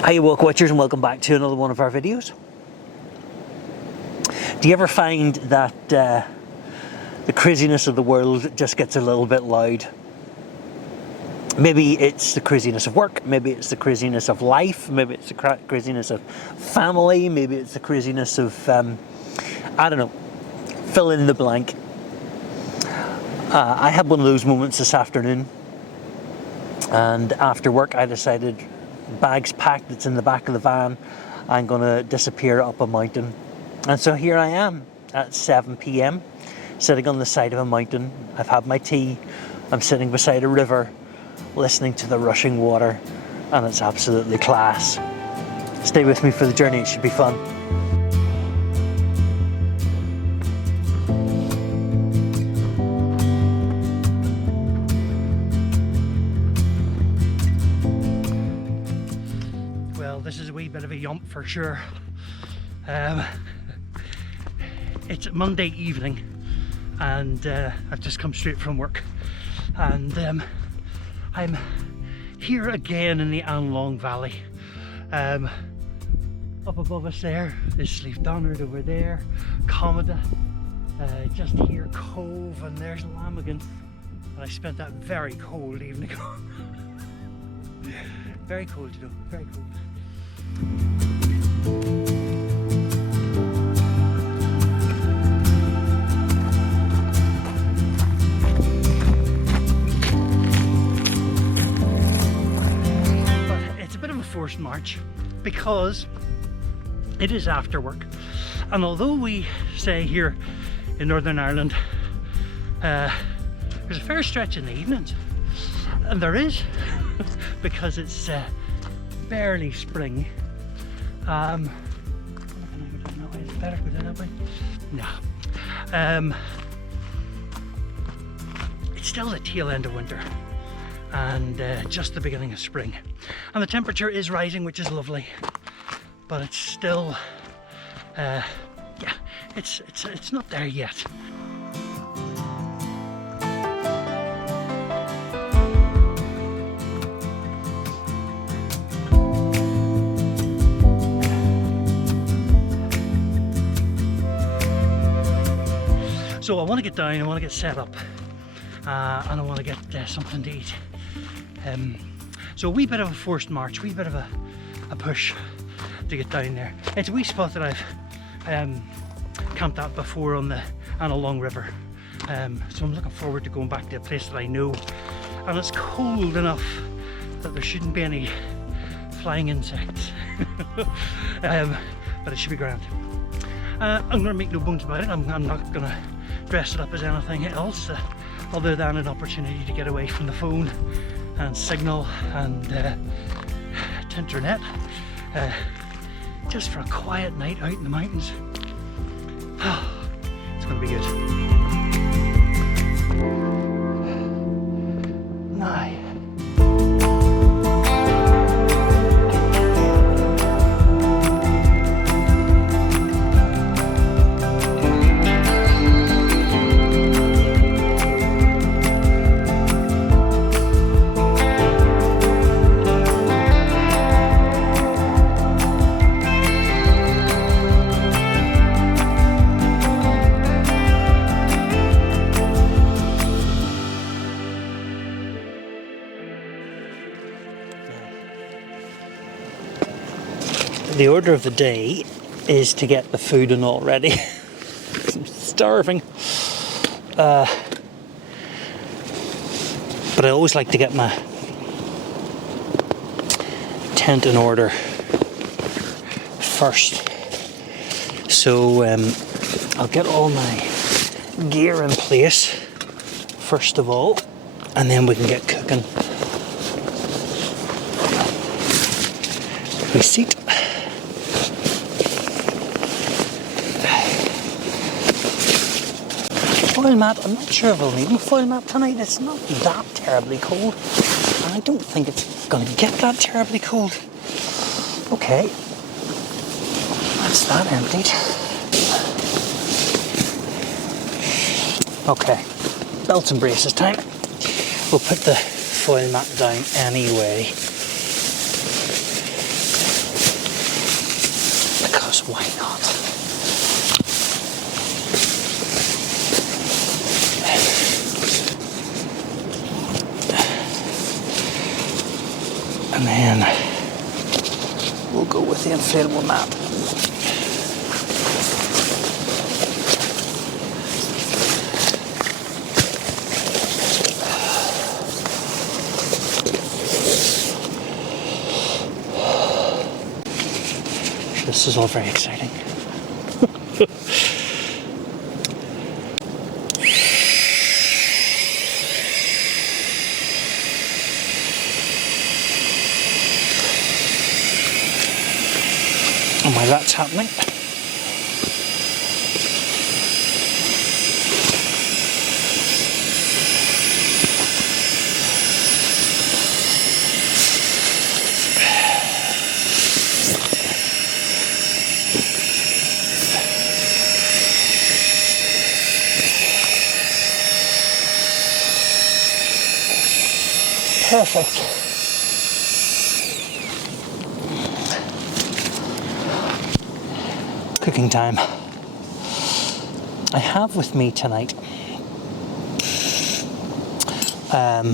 Hi Walkwatchers, and welcome back to another one of our videos. Do you ever find that the craziness of the world just gets a little bit loud? Maybe it's the craziness of work, maybe it's the craziness of life, maybe it's the craziness of family, maybe it's the craziness of, I don't know, fill in the blank. I had one of those moments this afternoon, and after work I decided, bags packed, it's in the back of the van, I'm going to disappear up a mountain. And so here I am at 7 p.m, sitting on the side of a mountain. I've had my tea, I'm sitting beside a river, listening to the rushing water, and it's absolutely class. Stay with me for the journey, it should be fun. This is a wee bit of a yump for sure. It's Monday evening, and I've just come straight from work, and I'm here again in the Anlong Valley. Up above us there is Sleeve Donard, over there Comida, just here Cove, and there's Lamagan. And I spent that very cold evening. Very cold, you know, very cold. But it's a bit of a forced march because it is after work, and although we say here in Northern Ireland there's a fair stretch in the evenings, and there is because it's barely spring. Better go down that way. No. It's still the tail end of winter and just the beginning of spring, and the temperature is rising, which is lovely, but it's still yeah, it's not there yet. So I want to get down, I want to get set up, and I want to get something to eat. So a wee bit of a forced march, a wee bit of a push to get down there. It's a wee spot that I've camped at before on the Anlong River. So I'm looking forward to going back to a place that I know, and it's cold enough that there shouldn't be any flying insects. But it should be grand. I'm going to make no bones about it. I'm not going to dress it up as anything else other than an opportunity to get away from the phone and signal and internet, just for a quiet night out in the mountains. It's going to be good. Now, the order of the day is to get the food and all ready. I'm starving. But I always like to get my tent in order first. So I'll get all my gear in place first of all, and then we can get cooking. We seat. Foil mat, I'm not sure if I'll need my foil mat tonight. It's not that terribly cold, and I don't think it's going to get that terribly cold. Okay, that's that emptied. Okay, belts and braces time. We'll put the foil mat down anyway. Why not? And then we'll go with the inflatable mat. This is all very exciting. And while that's happening, perfect. Cooking time. I have with me tonight another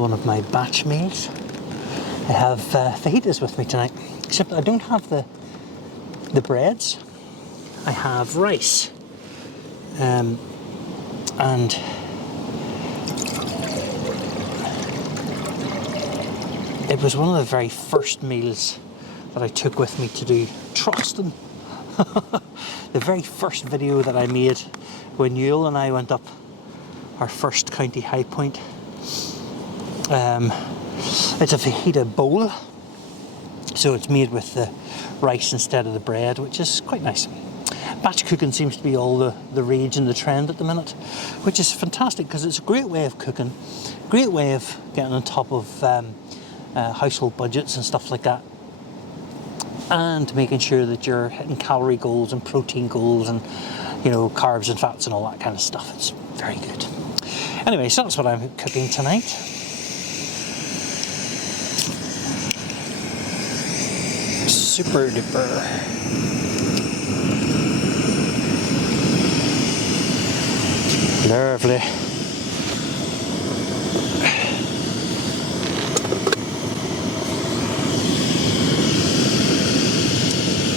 one of my batch meals. I have fajitas with me tonight, except I don't have the breads. I have rice, and it was one of the very first meals that I took with me to do trusting. The very first video that I made when Yule and I went up our first county high point. It's a fajita bowl, so it's made with the rice instead of the bread, which is quite nice. Batch cooking seems to be all the rage and the trend at the minute, which is fantastic because it's a great way of cooking, great way of getting on top of household budgets and stuff like that, and making sure that you're hitting calorie goals and protein goals and, you know, carbs and fats and all that kind of stuff. It's very good. Anyway, so that's what I'm cooking tonight. Super duper. Lovely.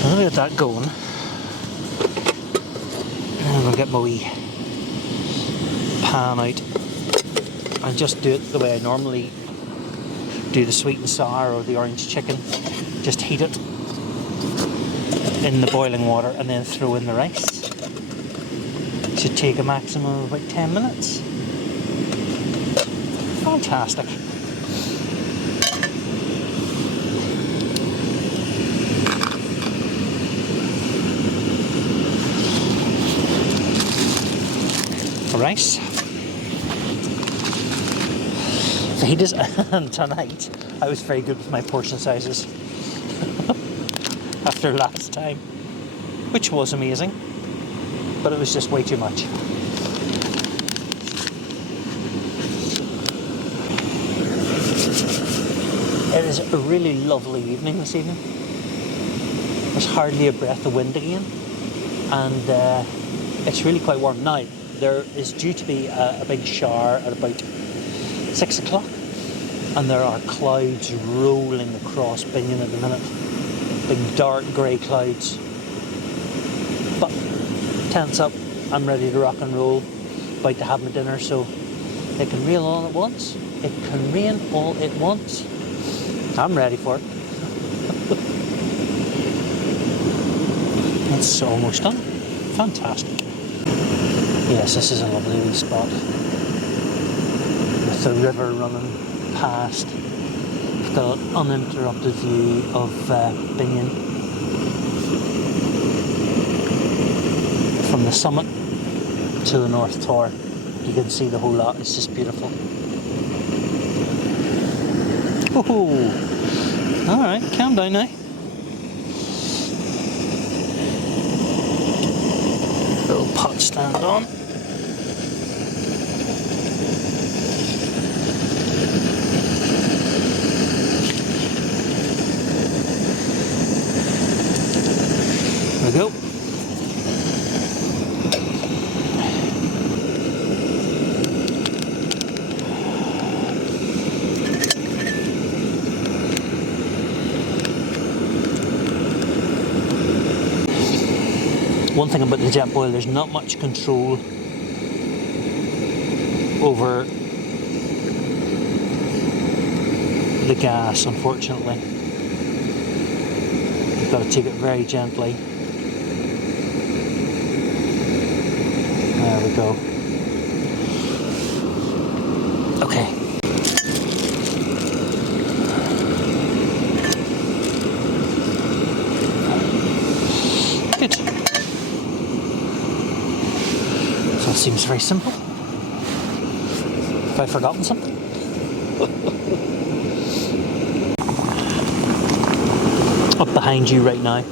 I'm gonna get that going. And I'm gonna get my wee pan out and just do it the way I normally do the sweet and sour or the orange chicken. Just heat it in the boiling water and then throw in the rice. Should take a maximum of about 10 minutes. Fantastic. Rice. Fajitas, and tonight I was very good with my portion sizes after last time, which was amazing, but it was just way too much. It is a really lovely evening this evening. There's hardly a breath of wind again, and it's really quite warm now. There is due to be a big shower at about 6 o'clock, and there are clouds rolling across Binion at the minute. Big dark grey clouds. But tents up, I'm ready to rock and roll, about to have my dinner, so it can rain all at once. It can rain all at once. I'm ready for it. It's almost done. Fantastic. Yes, this is a lovely wee spot with the river running past. We've got an uninterrupted view of Binion from the summit to the North Tower. You can see the whole lot. It's just beautiful. Oh, all right, calm down now. Little pot stand on. go. One thing about the Jetboil, there's not much control over the gas, unfortunately. You've got to take it very gently. There we go. Okay. Good. So it seems very simple. Have I forgotten something? Up behind you right now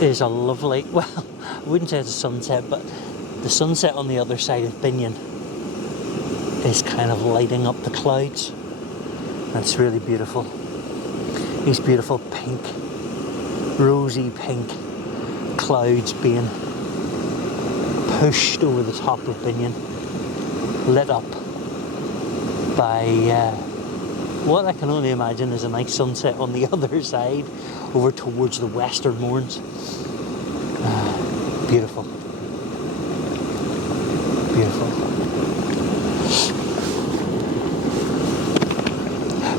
is a lovely, well, I wouldn't say it's a sunset, but the sunset on the other side of Binion is kind of lighting up the clouds. That's really beautiful. These beautiful pink, rosy pink clouds being pushed over the top of Binion, lit up by what I can only imagine is a nice sunset on the other side over towards the western moorns. Beautiful. Beautiful.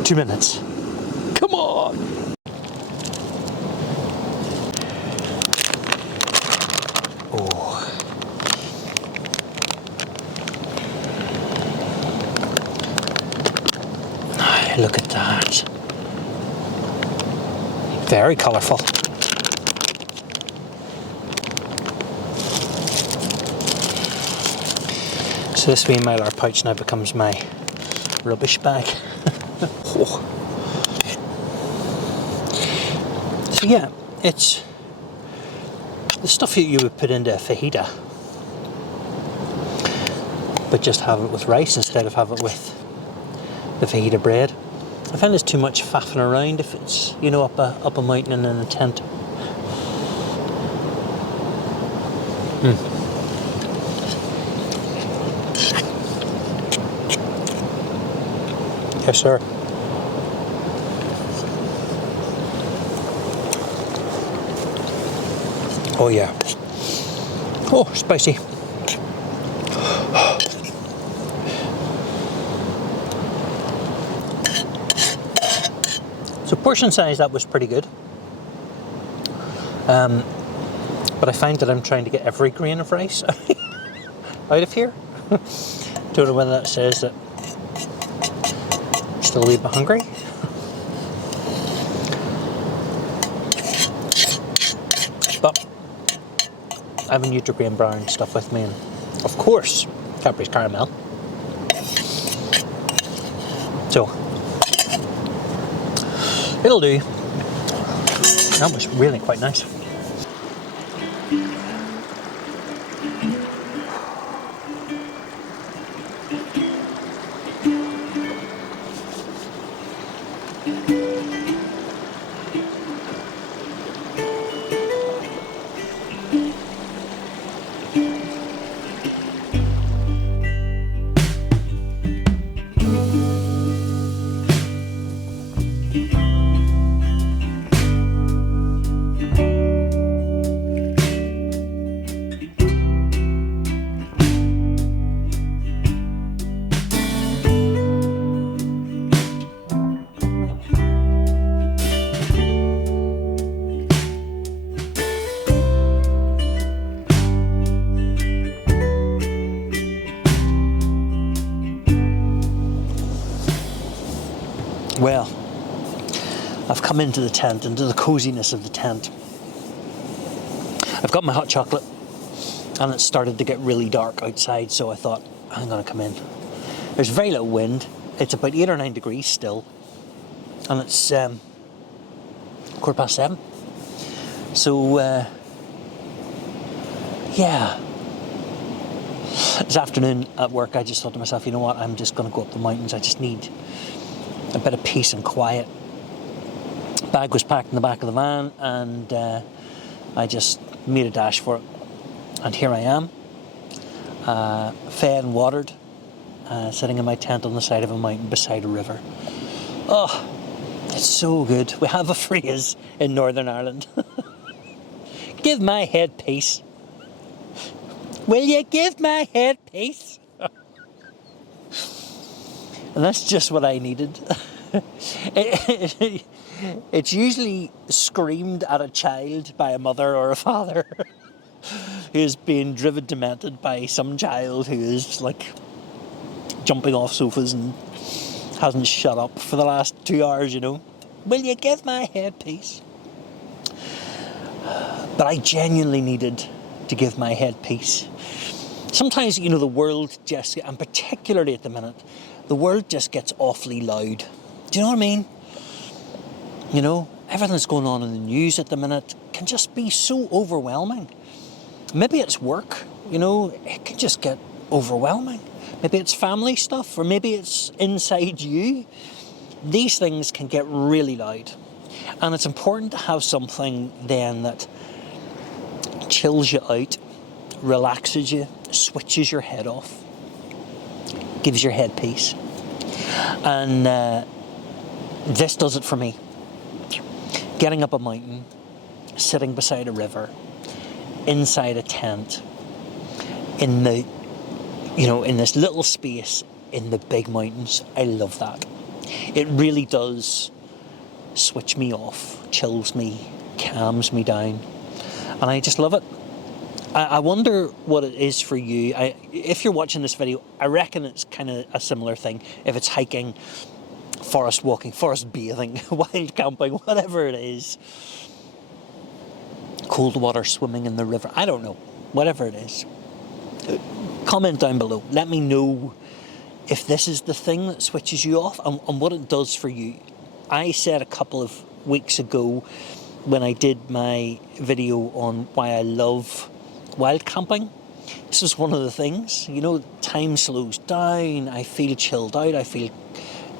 2 minutes. Come on! Oh. Look at that. Very colourful. So this wee mylar pouch now becomes my rubbish bag. Oh. So yeah, it's the stuff that you would put into a fajita, but just have it with rice instead of have it with the fajita bread. I find there's too much faffing around if it's, you know, up a mountain and in a tent. Yes, sir. Oh yeah. Oh, spicy. So portion size, that was pretty good. But I find that I'm trying to get every grain of rice out of here. Don't know whether that says that I'm still a wee bit hungry. But I have a Nutrigrain brown stuff with me, and of course Cadbury's caramel. So it'll do. That was really quite nice. Well, I've come into the tent, into the coziness of the tent. I've got my hot chocolate, and it started to get really dark outside, so I thought, I'm going to come in. There's very little wind. It's about 8 or 9 degrees still, and it's 7:15. So, yeah. This afternoon at work, I just thought to myself, you know what, I'm just going to go up the mountains. I just need a bit of peace and quiet. Bag was packed in the back of the van, and I just made a dash for it. And here I am, fed and watered, sitting in my tent on the side of a mountain beside a river. Oh, it's so good. We have a phrase in Northern Ireland. Give my head peace. Will you give my head peace? And that's just what I needed. It's usually screamed at a child by a mother or a father who is being driven demented by some child who is like jumping off sofas and hasn't shut up for the last 2 hours, you know. Will you give my head peace? But I genuinely needed to give my head peace. Sometimes, you know, the world just, and particularly at the minute, the world just gets awfully loud. Do you know what I mean? You know, everything that's going on in the news at the minute can just be so overwhelming. Maybe it's work, you know, it can just get overwhelming. Maybe it's family stuff, or maybe it's inside you. These things can get really loud. And it's important to have something then that chills you out, relaxes you, switches your head off, gives your head peace. And this does it for me. Getting up a mountain, sitting beside a river, inside a tent, in the, you know, in this little space in the big mountains. I love that. It really does switch me off, chills me, calms me down, and I just love it. I wonder what it is for you. If you're watching this video, I reckon it's kind of a similar thing. If it's hiking, forest walking, forest bathing, wild camping, whatever it is, cold water swimming in the river, I don't know, whatever it is. Comment down below. Let me know if this is the thing that switches you off and what it does for you. I said a couple of weeks ago when I did my video on why I love wild camping, this was one of the things, you know, time slows down, I feel chilled out, I feel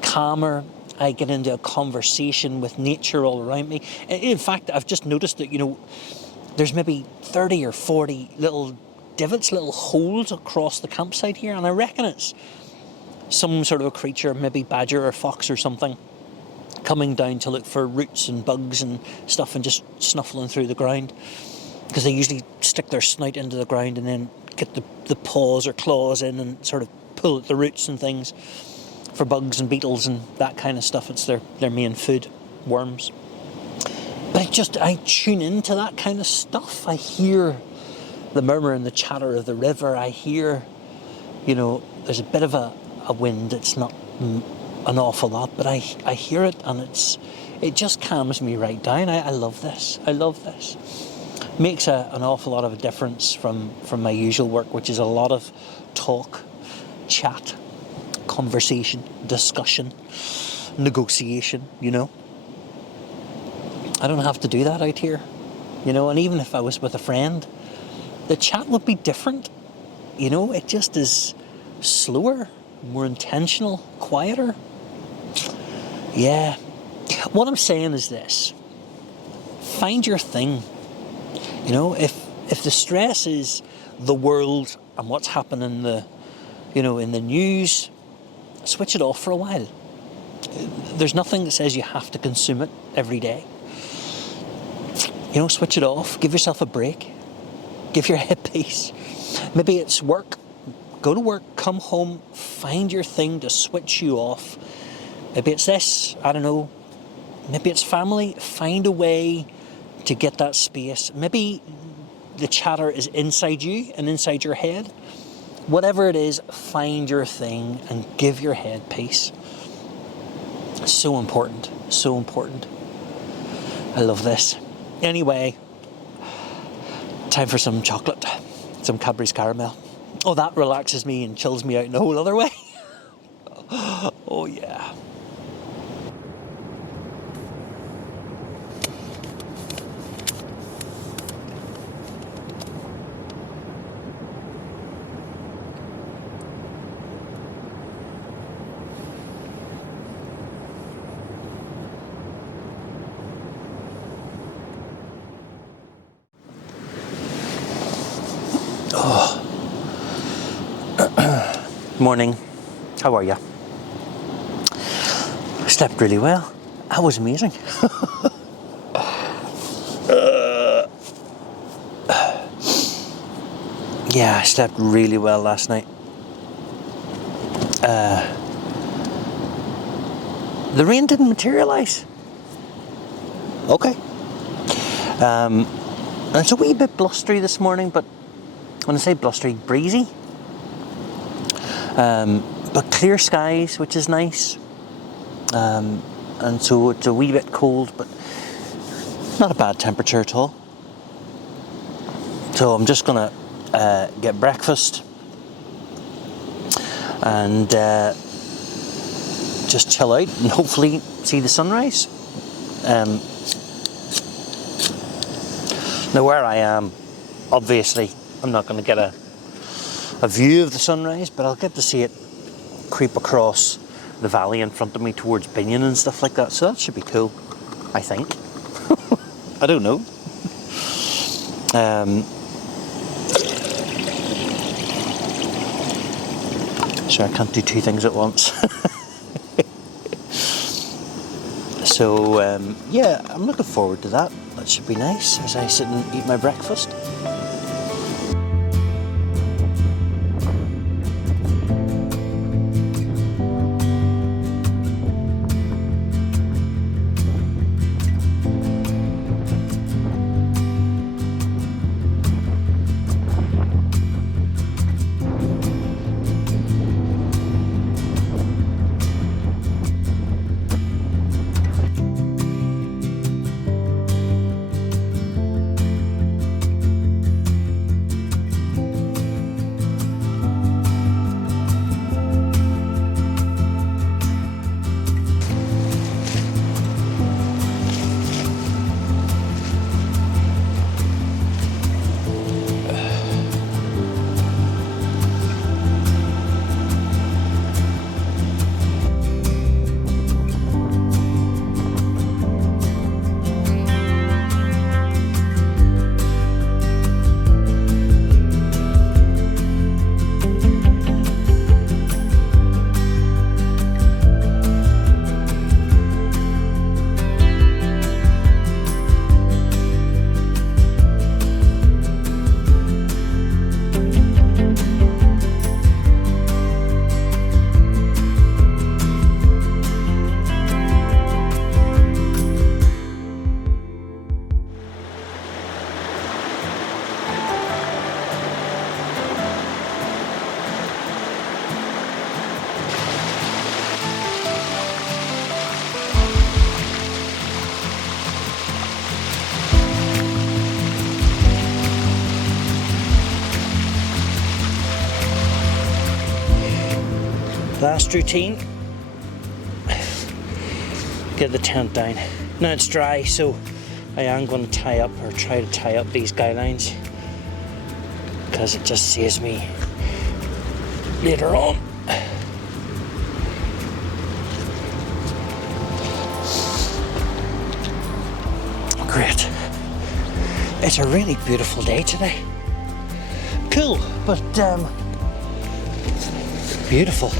calmer, I get into a conversation with nature all around me. In fact, I've just noticed that, you know, there's maybe 30 or 40 little divots, little holes across the campsite here, and I reckon it's some sort of a creature, maybe badger or fox or something, coming down to look for roots and bugs and stuff and just snuffling through the ground, because they usually stick their snout into the ground and then get the paws or claws in and sort of pull at the roots and things for bugs and beetles and that kind of stuff. It's their main food, worms. But I tune into that kind of stuff. I hear the murmur and the chatter of the river. I hear, you know, there's a bit of a wind. It's not an awful lot, but I hear it, and it just calms me right down. I love this. I love this. Makes an awful lot of a difference from my usual work, which is a lot of talk, chat, conversation, discussion, negotiation, you know. I don't have to do that out here, you know, and even if I was with a friend, the chat would be different, you know. It just is slower, more intentional, quieter. Yeah. What I'm saying is this: find your thing. You know, if the stress is the world and what's happening in the news, switch it off for a while. There's nothing that says you have to consume it every day. You know, switch it off. Give yourself a break. Give your head peace. Maybe it's work. Go to work, come home, find your thing to switch you off. Maybe it's this, I don't know. Maybe it's family. Find a way to get that space. Maybe the chatter is inside you and inside your head. Whatever it is, find your thing and give your head peace. So important, so important. I love this. Anyway, time for some chocolate, some Cadbury's caramel. Oh, that relaxes me and chills me out in a whole other way. Oh yeah. Morning. How are you? I slept really well. That was amazing. Yeah, I slept really well last night. The rain didn't materialise. Okay. And it's a wee bit blustery this morning, but when I say blustery, breezy. But clear skies, which is nice. And so it's a wee bit cold, but not a bad temperature at all. So I'm just gonna get breakfast and just chill out and hopefully see the sunrise. Now where I am, obviously I'm not going to get a view of the sunrise, but I'll get to see it creep across the valley in front of me towards Binion and stuff like that, so that should be cool, I think. I don't know. So I can't do two things at once. So yeah, I'm looking forward to that. That should be nice as I sit and eat my breakfast. Last routine, get the tent down. Now it's dry, so I am going to tie up, or try to tie up these guy lines, because it just saves me later on. Great. It's a really beautiful day today. Cool, but beautiful.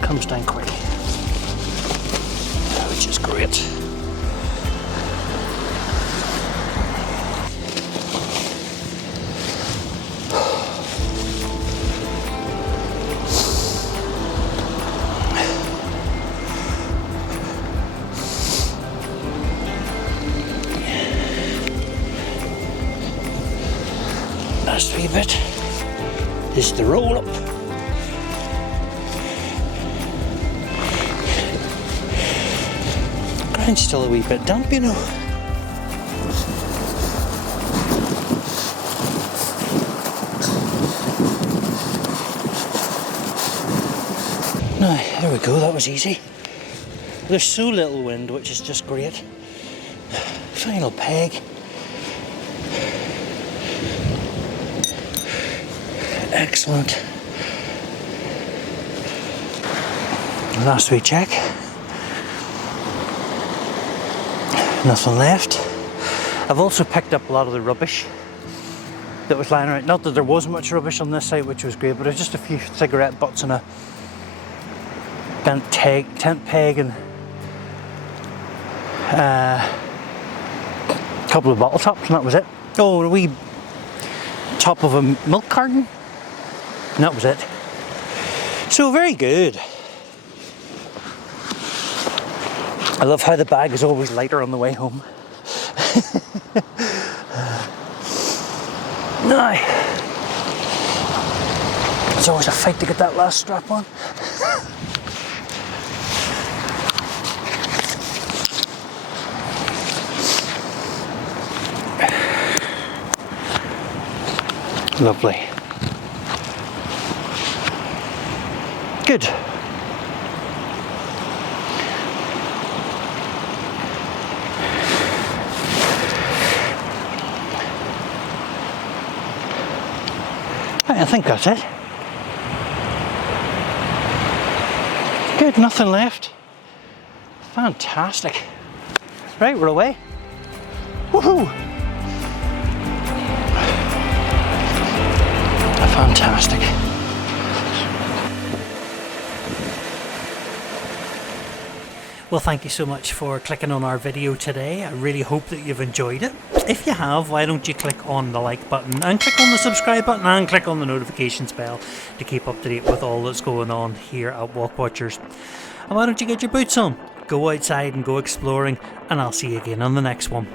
Comes down quick, which is great. Last wee bit is the roll up. Ground's still a wee bit damp, you know. Now, there we go, that was easy. There's so little wind, which is just great. Final peg. Excellent. Last wee check. Nothing left. I've also picked up a lot of the rubbish that was lying around. Not that there was much rubbish on this site, which was great, but there's just a few cigarette butts and a bent tent peg and a couple of bottle tops, and that was it. Oh, and a wee top of a milk carton, and that was it. So very good. I love how the bag is always lighter on the way home. Now, it's always a fight to get that last strap on. Lovely. Good. I think that's it. Good, nothing left. Fantastic. Right, we're away. Woohoo! Fantastic. Well, thank you so much for clicking on our video today. I really hope that you've enjoyed it. If you have, why don't you click on the like button and click on the subscribe button and click on the notifications bell to keep up to date with all that's going on here at Walkwatchers. And why don't you get your boots on, go outside and go exploring, and I'll see you again on the next one.